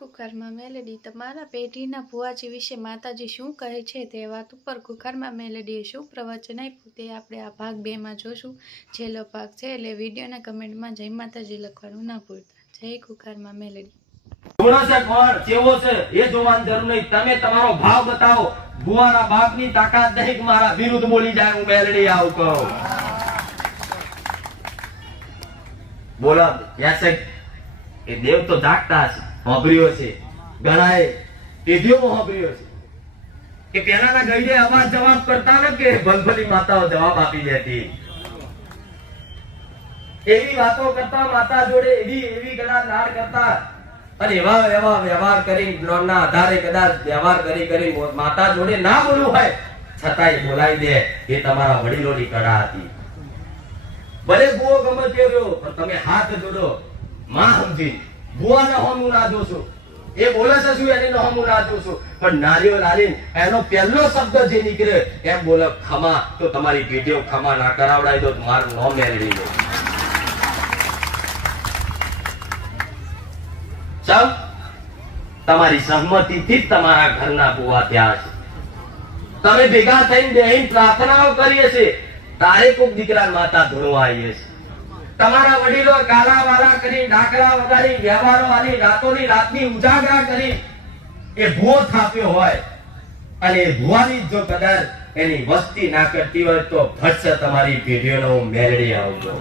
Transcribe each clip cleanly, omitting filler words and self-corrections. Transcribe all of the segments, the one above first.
કુકરમાં મેલેડી તમારા પેઢીના ભુવાજી વિશે માતાજી શું કહે છે તે વાત ઉપર કુકરમાં મેલેડીએ શું પ્રવચન આપ્યું તે આપણે આ ભાગ 2 માં જોશું. છેલ્લો ભાગ છે એટલે વિડીયોના કમેન્ટમાં જય માતાજી લખવાનું ના ભૂલતા. જય કુકરમાં મેલેડી. ગુણો છે કોણ કેવો છે એ જોવાની જરૂર નહીં, તમે તમારો ભાવ બતાવો. ભુવાના બાપની તાકાત નહીં કે મારા વિરુદ્ધ બોલી જાય હું મેલડી આવું કહું. બોલા એસે કે દેવ તો જાગતા છે, હોબરીઓ છે, ગણાએ પેઢીઓ હોબરીઓ છે કે પેલાના ગઈડે અવાજ જવાબ કરતા ને કે ભલભલી માતાઓ જવાબ આપી દેતી. એવી વાતો કરતા માતા જોડે, એવી ગણા લાડ કરતા અને એવા વ્યવહાર કરી જ્ઞાનના આધારે કદાચ વ્યવહાર કરી માતા જોડે ના બોલવું હોય છતાંય બોલાવી દે. એ તમારા વડીલોની કળા હતી. ભલે ભૂવો ગમે તે રહ્યો પણ તમે હાથ જોડો માં સમજી ભૂવાના હોમું ના જોશો. એ બોલે છે શું એની હોમું ના જોશો, પણ નારીઓ લાલીન એનો પહેલો શબ્દ જે નીકળે એમ બોલે ખમા, તો તમારી પેટીઓ ખમા ના કરાવડાવી દો તો મારું નામ મેળવી દો. તમારી સહમતિથી જ તમારા ઘરના ભુવા ત્યાં છે. તમે ભેગા થઈને બેહીને પ્રાર્થનાઓ કરીએ છીએ તારે કોક દીકરા માતા ધોળવા આવીએ છીએ. તમારા વડીલો કાલા વાલા કરી ડાકરા વગાડી વ્યવહારો આલી રાતોની રાતની ઉજાગરા કરી એ ભૂવો થાપ્યો હોય અને એ ભુવાની જો કદાચ એની વસ્તી ના કરતી હોય તો ભટશે તમારી પેઢીઓનો મેળડી આવજો.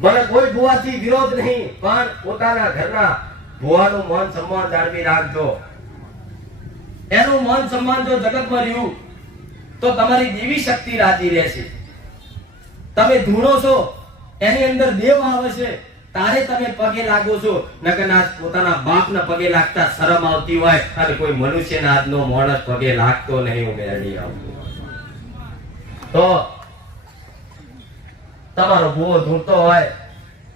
મને કોઈ ભુવાથી વિરોધ નહીં, પણ પોતાના ઘરના ભુવાનું માન સન્માન જાળવી રાખજો. એનું માન સન્માન જો જગતમાં રહ્યું તો તમારી દેવી શક્તિ રાજી રહેશે. તમે ધૂણો છો એની અંદર દેવ આવે છે તારે તમે પગે લાગો છો, નકર પોતાના બાપના પગે લાગતા શરમ આવતી હોય અને કોઈ મનુષ્યના હાથનો માણસ પગે લાગતો નહીં ઉમેરણી આવતો તો તમારો ભૂવો ધૂણતો હોય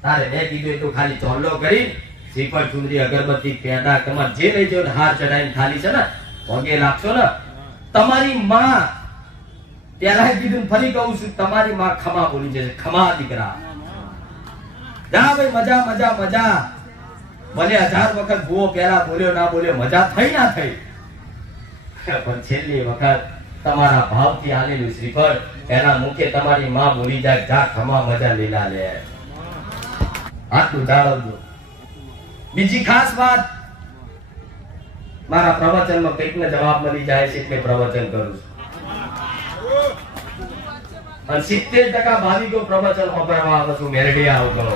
તારે મેં કીધું એટલું ખાલી ચોલ્લો કરી શ્રીફળ ચુંદડી અગરબત્તી પેડા તમારે જે લઈ જાવ હાર ચડાઈને ખાલી છે ને પગે લાગશો ને તમારી માં પેલા કીધું ફરી કહું છું તમારી માં ખમા બોલી જશે. ખમા દીકરા જા ભાઈ, મજા મજા મજા. ભલે 1000 વખત ભૂવો પેલા બોલ્યો ના બોલ્યો મજા થઈ ના થઈ, પણ છેલ્લી વખત તમારા ભાવથી આલેલું શ્રીફળ એના મુખે તમારી માં બોલી જાય જા ખમા મજા લીલા લે. આટલું જાળવજો. બીજી ખાસ વાત, મારા પ્રવચનમાં કંઈક ને જવાબ મળી જાય છે એટલે પ્રવચન કરું છું. અને 70% ભાવિકો પ્રવચન સાંભળવા આવે છું મેરડી આવું કરો.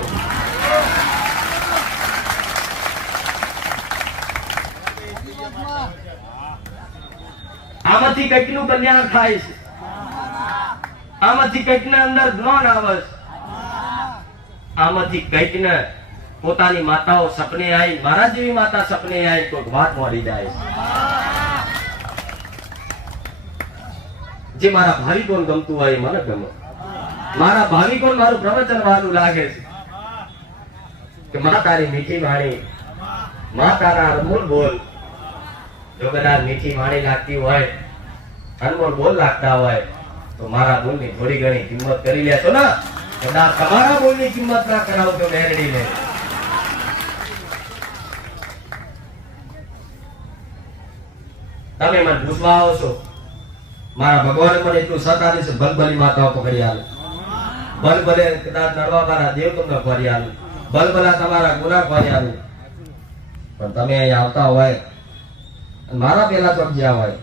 આમાંથી કંઈક નું કલ્યાણ થાય છે, આમાંથી કંઈક ને અંદર જ્ઞાન આવે છે, આમાંથી કંઈક ને પોતાની માતાઓ સપને આવી, મારા જેવી માતા સપને આવી કોઈક વાત મળી જાય છે. જે મારા ભાવિકોને ગમતું હોય મને ગમે. મારા ભાવિકોને મારું પ્રવચન વાળું લાગે છે કે માં તારી મીઠી વાણી, માં તારા અનમોલ બોલ. જો કદાચ મીઠી વાણી લાગતી હોય, અનમોલ બોલ લાગતા હોય તો મારા બોલની થોડી ઘણી કિંમત કરી લેશો ને. કદાચ તમારા બોલની કિંમત ના કરાવો તો મેરડી લે. તમે મને પૂછવા આવો છો, મારા ભગવાન મને એટલું સતાવે છે ભલભલી માતાઓ પકડી આલે, ભલભલે કદાચ નડવા મારા દેવ તમને ફરી આલે, ભલભલા તમારા ગુના ફરી આલે. પણ તમે અહીં આવતા હોય મારા પેલા ચોક જ્યાં હોય,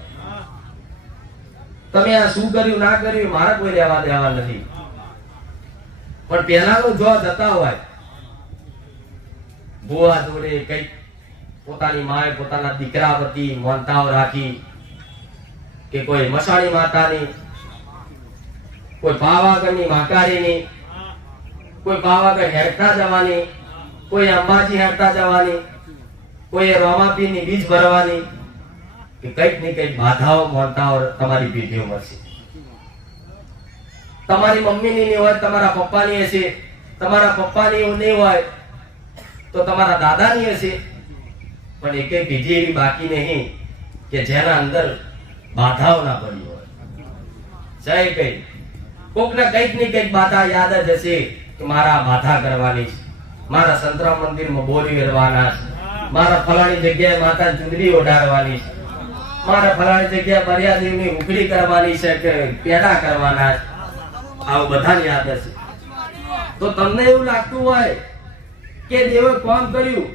તમે આ શું કર્યું ના કર્યું મારા કોઈ લેવા દેવા નથી, પણ પેલાનું જો જતા હોય ભુવા જોડે કઈક પોતાની માએ પોતાના દીકરા પ્રતિ માનતાઓ રાખી કે કોઈ મસાણી માતાની, કોઈ પાવાગઢની મહાકાળીની, કોઈ પાવાગઢ હેરતા જવાની, કોઈ અંબાજી હેરતા જવાની, કોઈ રોમાપીરની બીજ ભરવાની, કે કઈક ને કઈક બાધાઓ માનતાઓ તમારી પેઢીઓ મળશે. તમારી મમ્મીની નહીં હોય, તમારા પપ્પાની હશે, તમારા પપ્પાની નહીં હોય તો તમારા દાદાની હશે, પણ એકે પેઢી એવી બાકી નહીં કે જેના અંદર બાધાઓ ના પડી હોય. જય કઈ કોક ને કઈક ને કઈક બાધા યાદ જ હશે કે મારા બાધા કરવાની છે, મારા સંતરામ મંદિરમાં બોરી કરવાના છે, મારા ફલાણી જગ્યાએ માતા ચુંદડી ઓઢાડવાની છે, મારા ફલાણી જગ્યાએ મર્યાદેવની ઉકળી કરવાની છે કે પેડા કરવાના છે. આવું બધાની આદત છે. તો તમને એવું લાગતું હોય કે દેવે કામ કર્યું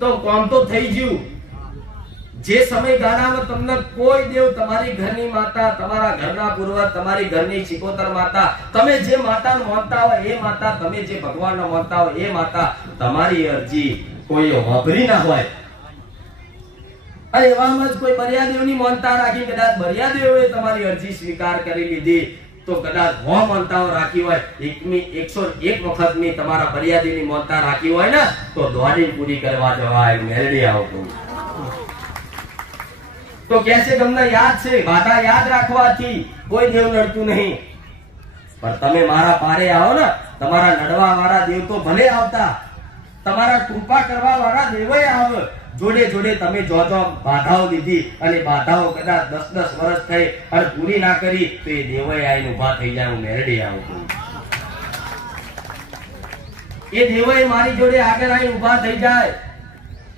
તો કામ તો થઈ ગયું. જે સમયગાળામાં તમને કોઈ દેવ, તમારી ઘરની માતા, તમારા ઘરના પૂર્વજ, તમારી ઘરની ચિકોતર માતા, તમે જે માતાને માનતા હોય એ માતા, તમે જે ભગવાનને માનતા હોય એ માતા, તમારી અરજી કોઈ વાપરી ના હોય અને એવામાં જ કોઈ મર્યાદેવની માનતા રાખી, કદાચ મર્યાદેવએ તમારી અરજી સ્વીકાર કરી લીધી તો કદાચ હો માનતાઓ રાખી હોય, 101 વખતની તમારા મર્યાદેવની માનતા રાખી હોય ને તો દોડી પૂરી કરવા જવાય, મેળવી આવતું. તો કે છે તમને યાદ છે, વાતા યાદ રાખવાથી કોઈ દેવ નડતું નહીં. પણ તમે મારા પારે આવો ને, તમારા નડવા વાળા દેવ તો ભલે આવતા, તમારા કૃપા કરવા વાળા દેવય આવે. જોડે જોડે તમે જો બાધાઓ દીધી અને બાધાઓ કદાચ 10 વર્ષ થઈ અને પૂરી ના કરી તો એ દેવય આવીને ઉભા થઈ જાય, હું મેરડી આવું. એ દેવય મારી જોડે આગળ આવીને ઉભા થઈ જાય.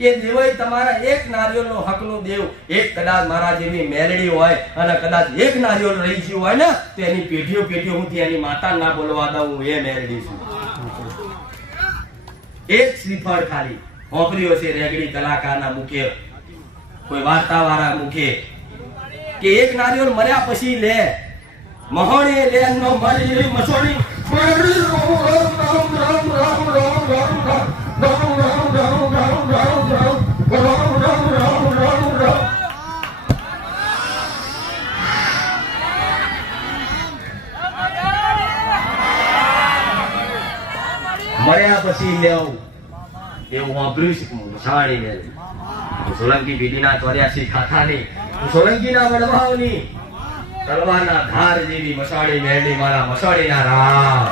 એ દેવય તમારા એક નારિયેળનો હકનું દેવ, એક કદાચ મારા જેવી મેરડી હોય અને કદાચ એક નારિયેળ રહી ગયું હોય ને તો એની પેઢીઓ હું એની માતા ના બોલવા દઉં, હું એ મેરડી છું. એક શ્રીફળ ખાલી હોપરીઓ છે રેગડી કલાકારના મુખે, કોઈ વાર્તા વાળા મુખે કે એક નારિયેળ મર્યા પછી લે મહોણે લે નો મરી મસોડી મર્યા પછી લેવું એવું વાપર્યું છે. મસાણી ને સોલંકી પેઢીના 84 ખાખાની, સોલંકીના વડવાઓની તલવારના ધાર જેવી મસાણી મેરડી, મારા મસાણીના રામ.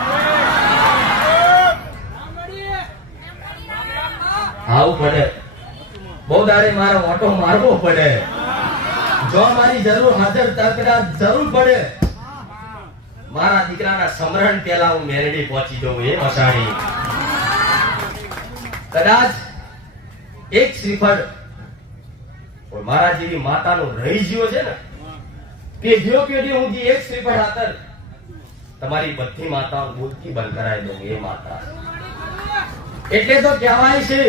આવું પડે, બહુ દાડે મારો ઓટો મારવો પડે, જો મારી જરૂર હાજર તકડા જરૂર પડે, મારા દીકરાના સમરણ પહેલા હું મેરડી પહોંચી જાઉં, એ મસાણી. કદાચ એક શ્રીફળ મારા જેવી માતાનો રહી ગયો છે ને, પેઢીઓ હું એક શ્રીફળ હાથર તમારી બધી માતાઓ બોલતી બંધ કરાવી દઉં, એ માતા. એટલે તો કહેવાય છે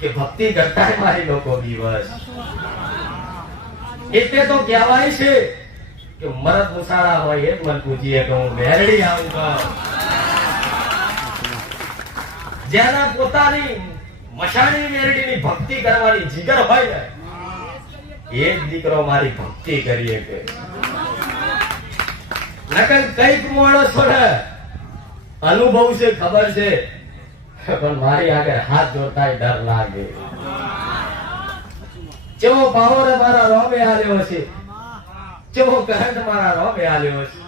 કે ભક્તિ કરતા મારી લોકો દિવસ. એટલે તો કહેવાય છે કે મરદ મુસાળા હોય એ જ મન પૂછીએ કે હું મેરડી આવું છું. જેના પોતાની મશાણી મેરડીની ભક્તિ કરવાની જીગર હોય ને એ જ દીકરો મારી ભક્તિ કરીએ કે નકર કઈક માણસ ને અનુભવ છે, ખબર છે, પણ મારી આગળ હાથ જોડતા ડર લાગે. જેવો પાવર મારા રોમે આલ્યો છે, જેવો કરંટ મારા રોમે આલ્યો છે,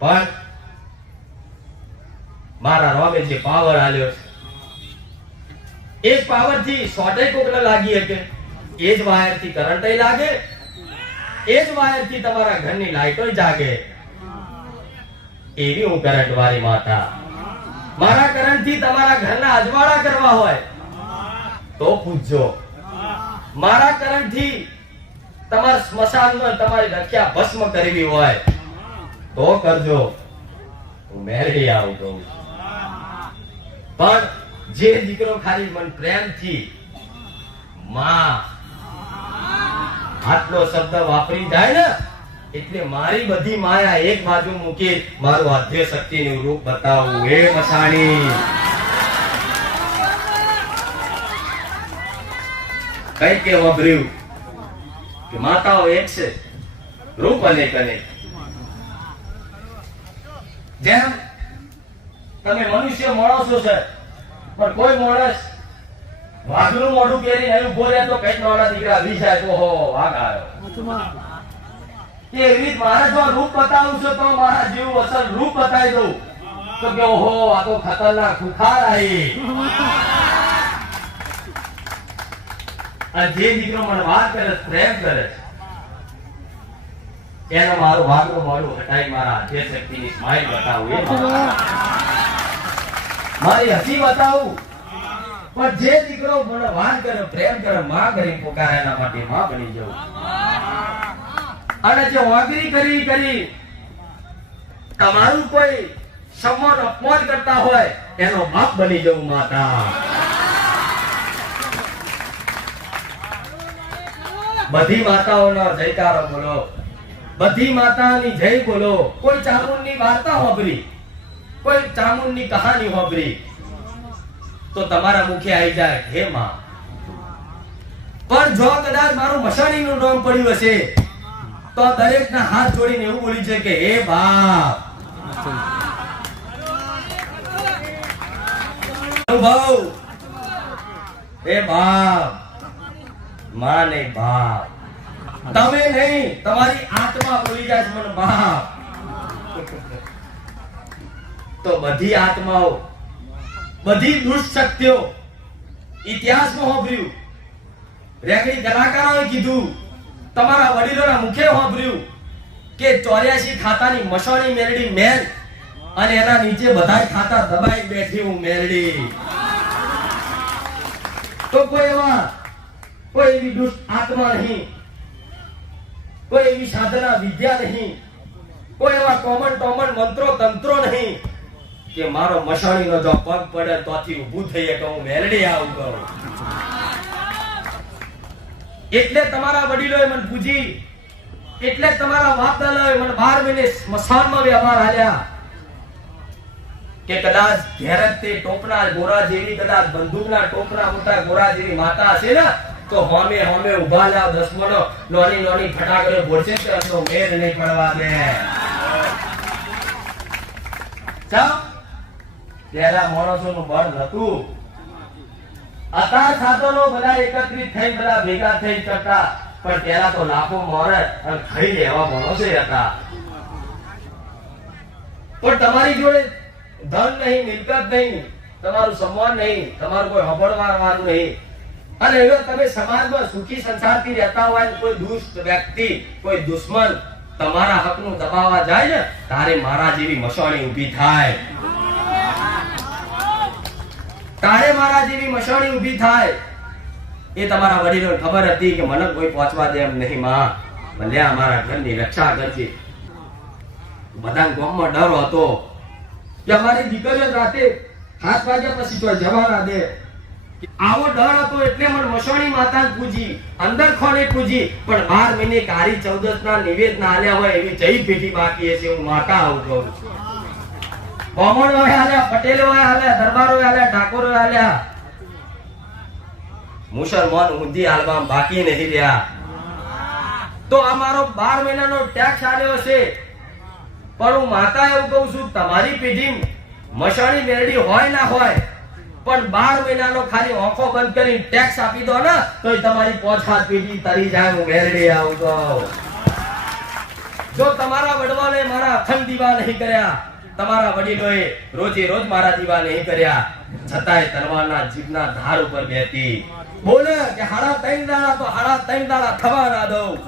પણ મારા રોમે જે પાવર આલ્યો છે એ પાવર થી શોર્ટે કોકને લાગી શકે, એ જ વાયર થી કરંટ લાગે, એ જ વાયર થી તમારા ઘરની લાઈટો જાગે. એવી હું કરંટ વાળી માતા. મારા કરંટ થી તમારા ઘરના અજવાળા કરવા હોય તો પૂછજો, મારા કરંટ થી તમારા સ્મશાનમાં તમારી રખ્યા ભસ્મ કરવી હોય તો કરજો, હું મેરડી આવું છું. પણ જે દીકરો ખાલી મન પ્રેમથી માં આટલો શબ્દ વાપરી જાય ને એટલે મારી બધી માયા એક બાજુ મૂકી મારું આદ્ય શક્તિનું રૂપ બતાવવું, એ મસાણી. કઈ કે વાપર્યું કે માતાઓ એક છે, રૂપ અનેક અનેક. જેમ તમે મનુષ્ય માણસો છે, પણ કોઈ માણસ વાઘનું મોઢું પહેરી નહીં ઉભો રહે તો કઈક નાના દીકરા વી જાય તો હો વાઘ આવ્યો. એવી મારે જો રૂપ બતાવું છું તો મારા જેવું અસલ રૂપ બતાવી દઉં તો કે ઓહો આ તો ખતરનાક ખુખાર આવી. અને જે દીકરો મને વાત કરે, પ્રેમ કરે, એનો મારું વાઘનું મોઢું હટાઈ મારા આદ્ય શક્તિની સ્માઈલ બતાવું, એ મારી હસી બતાવું, પણ જે દીકરો મને વાન કરે, પ્રેમ કરે, માં કરી પોકારે, એના માટે માં બની જવું. અને જે વાગરી કરી તમારું કોઈ સન્માન અપમાન કરતા હોય એનો બાપ બની જવું માતા. બધી માતાઓનો જયકારો બોલો, બધી માતાની જય બોલો. કોઈ ચામુંડની વાર્તા હોભરી, કોઈ ચામુંડની કહાની હોભરી તો તમારા મુખે આવી જાય હે માં. પણ જો કદાચ મારું મસાણીનું નામ પડ્યું હશે તો દરેકના હાથ જોડીને એવું બોલી છે કે હે બાપ. અનુભવ હે બાપ, માં નહીં બાપ. તમે નહીં, તમારી આત્મા બોલી જાય છે મને બાપ. તો બધી આત્માઓ, બધી દુષ્ટ શક્તિઓ ઇતિહાસમાં હોભર્યું, રેકડી કલાકારોએ કીધું, તમારા વડીલોના મુખે હોભર્યું કે 84 ખાતાની મસાણી મેલડી મેલ અને એના નીચે બધાય ખાતા દબાઈ બેઠી હું મેલડી. તો કોઈ એવી દુષ્ટ આત્મા નહીં, કોઈ એવી સાધના વિદ્યા નહીં, કોઈ એવા કોમન મંત્રો તંત્રો નહીં કે મારો મસાણીનો જો પગ પડે તોથી ઊભું થઈએ કે હું મેલડી આવું કરું. એટલે તમારા વડીલોએ મને પૂજી, એટલે તમારા બાપ દાદાએ મને 12 મહિને સ્મશાનમાં વ્યવહાર હાલ્યા કે કદાચ ઘેરજ તે ટોપના ગોરા જેવી, કદાચ બંદૂકના ટોપના મોટા ગોરા જેવી માતા હશે ને તો હોમે ઉભા લાવ દસમનો નાની ફટાકડે બોલશે કે તો મેર નહીં પડવા દે. ચાલ ત્યારે માણસોનું બળ નતું. અત્યાર સાધનો બધા એકત્રિત થઈ, બધા ભેગા થઈ કરતા, પણ પેલા તો લાખો મોરે અને ખાઈ લેવા માણસો હતા. પણ તમારી જોડે ધન નહીં, મિલકત નહીં, તમારું સન્માન નહીં, તમારું કોઈ હબળવાનું નહીં, અને હવે તમે સમાજમાં સુખી સંસારથી રહેતા હોય, કોઈ દુષ્ટ વ્યક્તિ, કોઈ દુશ્મન તમારા હકનું દબાવવા જાય ને તારે મારા જેવી મસાણી ઊભી થાય, તારે મારા જેવી મસાણી ઊભી થાય. એ તમારા વડીલોને ખબર હતી કે મને કોઈ પહોંચવા દે એમ નહીં માં, ભલે અમારા ઘરની રક્ષા કરજે. બધા ગામમાં ડર હતો કે અમારી દીકરીઓ રાતે 7 વાગ્યા પછી તો જવા ના દે. આવો ડર હતો એટલે મને મસાણી માતા પૂજી, અંદર ખોને પૂજી, પણ 12 મહિને કારી 14 ના નિવેદન આલ્યા હોય એવી જઈ પેટી બાકી હશે હું માતા આવું કહું. બામણો આલ્યા, પટેલો આલ્યા, દરબારો આલ્યા, ઠાકોરો આલ્યા, મુસલમાન ઊંધી આલવામાં બાકી નહીં રહ્યા. તો અમારો 12 મહિનાનો ટેક્સ આલ્યો છે, પણ હું માતા એવું કહું છું તમારી પેઢી મસાણી મેરડી હોય ના હોય પણ 12 મહિનાનો ખાલી આંખો બંધ કરી ટેક્સ આપી દો ને તો તમારી 5-7 પેઢી તરી જાય હું મેરડી આવું તો. જો તમારા વડવાને મારા અખંડ દીવા નહીં કર્યા, તમારા વડીલોએ રોજે રોજ મારા દીવા નહીં કર્યા, છતાંય તલવારના જીભના ધાર ઉપર બેઠી બોલે કે 3.5 દાડા તો 3.5 દાડા થવા ના દઉં.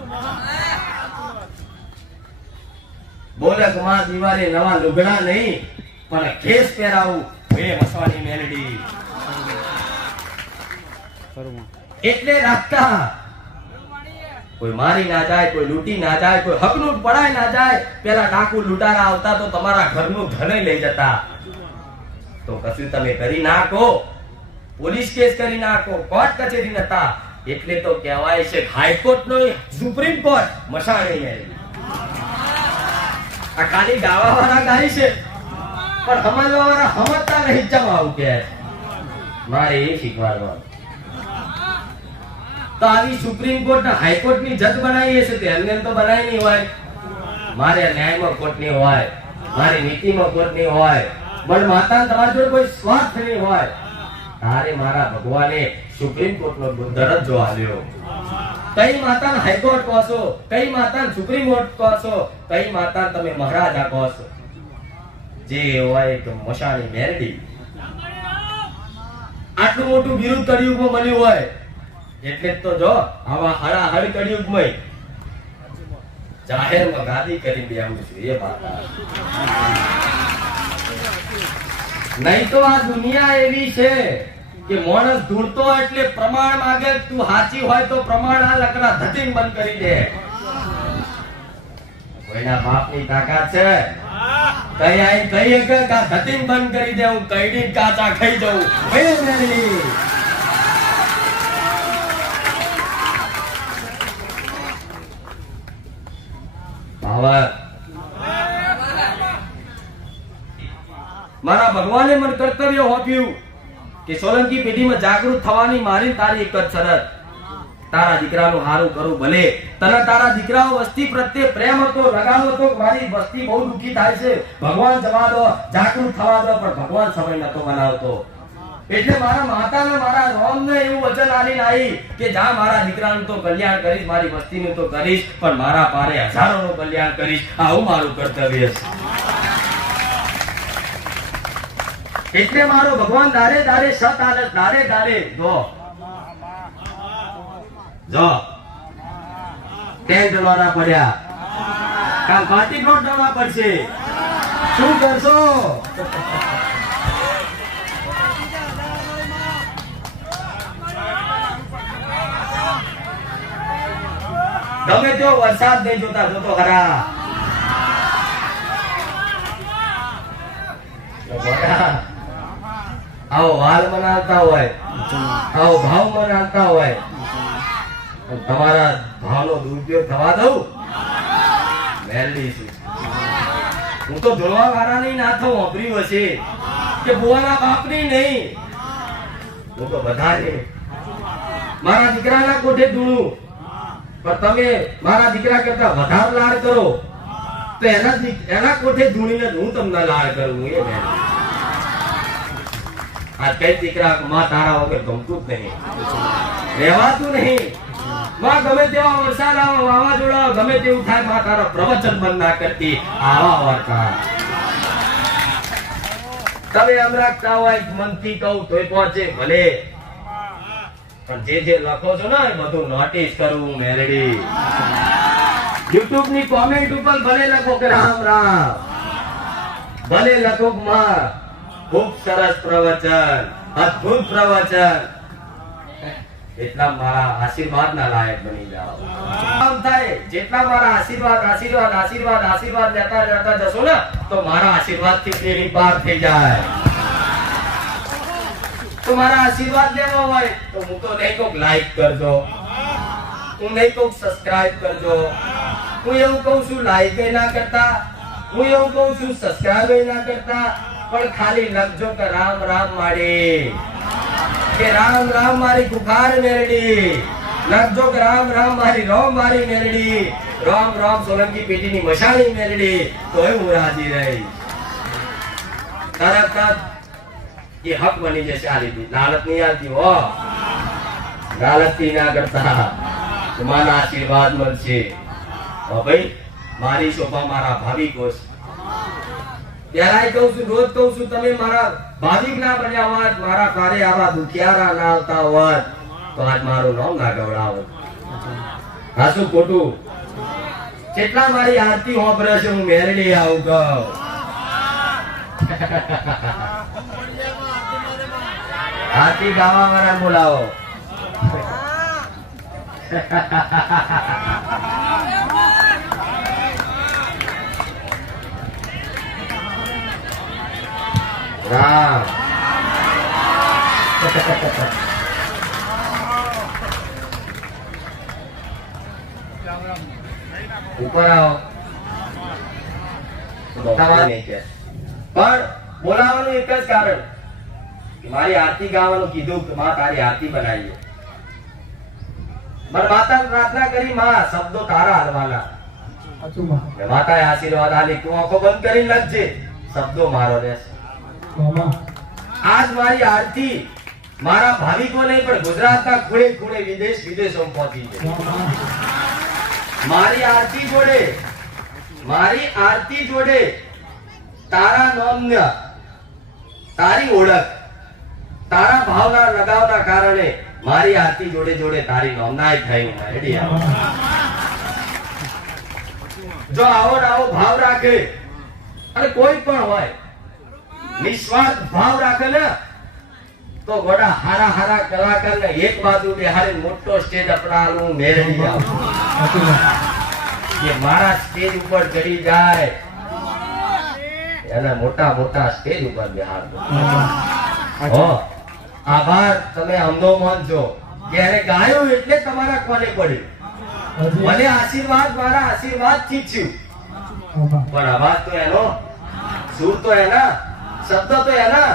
બોલે કે માં દીવાને નવા લુગડા નહીં પણ કેસ પહેરાવું એ મસવાની મેલડી. એટલે રાખતા કોઈ મારી ના જાય, કોઈ લૂંટી ના જાય, કોઈ હકનું પડાય ના જાય. પેલા ડાકુ લૂંટારા આવતા તો તમારા ઘરનું ધન લઈ જતા. તો કશું તમે કરી નાખો, પોલીસ કેસ કરી નાખો, કોર્ટ કચેરી નતા. એટલે તો કહેવાય છે હાઈકોર્ટ નો સુપ્રીમ કોર્ટ મસાણી મેલડી. આ ખાલી ગાવા વાળા ગાય છે પણ સમજવા વાળા સમજતા નહીં. ચમ આવું કે મારે એ શીખવાડવાનું. તો આવી સુપ્રીમ કોર્ટ ને હાઈકોર્ટ ની જજ બનાવીએ છે તે એમને તો બનાવી નહીં હોય. મારે ન્યાયમાં કોર્ટ ની હોય, મારી નીતિમાં કોર્ટ ની હોય, પણ માતા તમારી જોડે કોઈ સ્વાર્થ નહીં હોય. તારે મારા ભગવાને સુપ્રીમ કોર્ટ નો દરજ્જો આપ્યો. કઈ માતાને હાઈકોર્ટ કહો છો, કઈ માતાને સુપ્રીમ કોર્ટ કહો છો, કઈ માતાને તમે મહારાજા કહો છો. જે હોય તો મસાણી મેરડી. આટલું મોટું વિરુદ્ધ કળિયુગમાં મળ્યું હોય એટલે તો જો આવા હળાહળ કળિયુગમાં જાહેરમાં ગાદી કરી બેહું છું એ માતા. નહીં તો આ દુનિયા એવી છે કે માણસ ધૂળતો એટલે પ્રમાણ માંગે, તું સાચી હોય તો પ્રમાણ આ લકડા ધતિંગ બંધ કરી દે. કોઈના બાપની તાકાત છે કઈ આઈ કઈ કે ધતિંગ બંધ કરી દે, હું કઈડી કાચા ખાઈ જાઉં. મારા ભગવાને મને કર્તવ્ય હોપ્યું કે સોલંકી પેઢીમાં જાગૃત થવાની મારી તારી એક જ શરત, તારા દીકરાનું હારું કરું. ભલે તને તારા દીકરાઓ વસ્તી પ્રત્યે પ્રેમ હતો, લગાવ હતો, મારી વસ્તી બહુ દુખી થાય છે, ભગવાન જવા દો, જાગૃત થવા દો, પણ ભગવાન સમય નતો બનાવતો. એટલે મારા માતાને મારા રોમને એવું વચન આલીને આવી કે જા મારા દીકરાનું તો કલ્યાણ કરીશ, મારી વસ્તીનું તો કરીશ, પણ મારા પારે હજારોનું કલ્યાણ કરીશ. આવું મારું કર્તવ્ય છે. એટલે મારો ભગવાન દારે દારે સત આલે, દારે દારે જો ટેન્ટ લોરા પડ્યા, કામ પાર્ટી પ્લોટ ડોવા પડશે. શું કરશો? ગમે તો વરસાદ નહીં જોતા, જોતો ખરા. આવો વાલ બનાવતા હોય, આવો ભાવ બનાવતા હોય, તમારા ભાવનો દુરુપયોગ થવા દઉં મેલડી છું. હું તો ધોળવા વાળાની ના થઉં, વાપર્યું હશે કે બુવાના બાપની નહીં, હું તો વધારે મારા દીકરાના કોઠે ધૂણું, પણ તમે મારા દીકરા કરતા વધારે લાડ કરો તો એના કોઠે ધૂણીને હું તમને લાડ કરું. એ આ કઈ દીકરા માં તારા વગર ગમતું જ નહીં, રહેવાતું નહીં. માં ગમે તેવા વરસાદ આવે, વાવાઝોડા ગમે તેવું થાય, માં તારા પ્રવચન બંધ ના કરતી. આવા વાર્તા તમે એમ રાખતા હોય મનથી કહું તોય પહોંચે ભલે, પણ જે લખો છો ને એ બધું નોટિસ કરવું મેલડી. યુટ્યુબ ની કોમેન્ટ ઉપર ભલે લખો કે રામ રામ, ભલે લખો માં ખૂબ સરસ પ્રવચન, અદ્ભુત પ્રવચન, એટલા મારા આશીર્વાદ ના લાયક બની જાઓ. આમ થાય જેટલા મારા આશીર્વાદ આશીર્વાદ આશીર્વાદ આશીર્વાદ લેતા લેતા જશો ને તો મારા આશીર્વાદ થી તેની પાર થઈ જાય. તો મારા આશીર્વાદ લેવા હોય તો હું તો નહીં કહું લાઈક કરજો, હું નહીં કહું સબસ્ક્રાઇબ કરજો, હું એવું કહું છું લાઈક ના કરતા, હું એવું કહું છું સબસ્ક્રાઇબ ના કરતા, પણ ખાલી લખજો કે રામ રામ માડી, કે રામ રામ મારી કુખાર મેરડી, લખજો કે રામ રામ મારી રોમ મારી મેરડી, રામ રામ સોલંકી પેટીની મશાણી મેરડી, તોય હું રાજી રહી. તરત એ હક બની જશે. આ લીધી લાલચ નહીં આવતી હો, લાલચ ના કરતા તમારા આશીર્વાદ મળશે. ભાઈ મારી શોભા મારા ભાવિકો છે. ત્યારે કહું છું, રોજ કહું છું, તમે મારા ભાવિક ના બન્યા હોત, મારા કાર્ય આવા દુખિયારા ના આવતા હોત તો આજ મારું નામ ના ગવડાવત. હાસું ખોટું? કેટલા મારી આરતી હોંભરે છે, હું મેરડી આવું કહું. આરતી ગાવા વાળા બોલાવો. રામ ઉપર આવો. પણ બોલાવાનું એક જ કારણ કે મારી આરતી ગાવાનું કીધું કે માં તારી આરતી બનાવીએ. મારી માતા પ્રાર્થના કરી, માં શબ્દો તારા હાલવાના. માતાએ આશીર્વાદ આલી, તું આંખો બંધ કરી લખજે, શબ્દો મારો રહેશે. આજ મારી આરતી મારા ભાવિકો નહીં પણ ગુજરાતના ખૂણે ખૂણે વિદેશ વિદેશોમાં પહોંચી છે. મારી આરતી જોડે તારા નામના, તારી ઓળખ, તારા ભાવના લગાવના કારણે મારી આરતી જોડે જોડે તારી નામના થયું. જો આવો ને આવો ભાવ રાખે, અને કોઈ પણ હોય નિસ્વાર્થ ભાવ રાખે ને તો વડા હારા હારા કલાકારને એક બાજુ બેહાડી મોટો સ્ટેજ અપનાવવાનું મેળવી આવું કે મારા સ્ટેજ ઉપર ચડી જાય એને મોટા મોટા સ્ટેજ ઉપર બેહાડો. આભાર, તમે અમનો મન છો કે એને ગાયું એટલે તમારા કોને પડ્યું. મને આશીર્વાદ મારા આશીર્વાદ થી થયું, પણ અવાજ તો એનો, સુર તો એના, શબ્દ તો એના.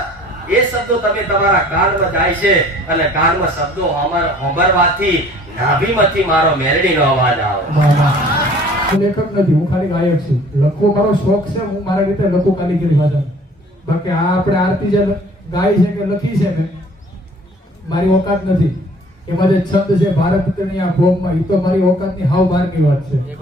એ શબ્દો તમે તમારા કાનમાં જાય છે અને કાનમાં શબ્દો સાંભળવાથી નાભીમાંથી મારો મેરડીનો અવાજ આવે. લેખક નથી, હું ખાલી ગાયક છું. લખવું મારો શોખ છે, હું મારા રીતે લખું કાલીગીરી ભાષા. બાકી આ આપણે આરતી જે ગાય છે કે લખી છે ને, મારી ઓકાત નથી. એમાં જે છંદ છે ભારત ની આ ભોગમાં, એ તો મારી ઓકાતની હાવ બહારની વાત છે.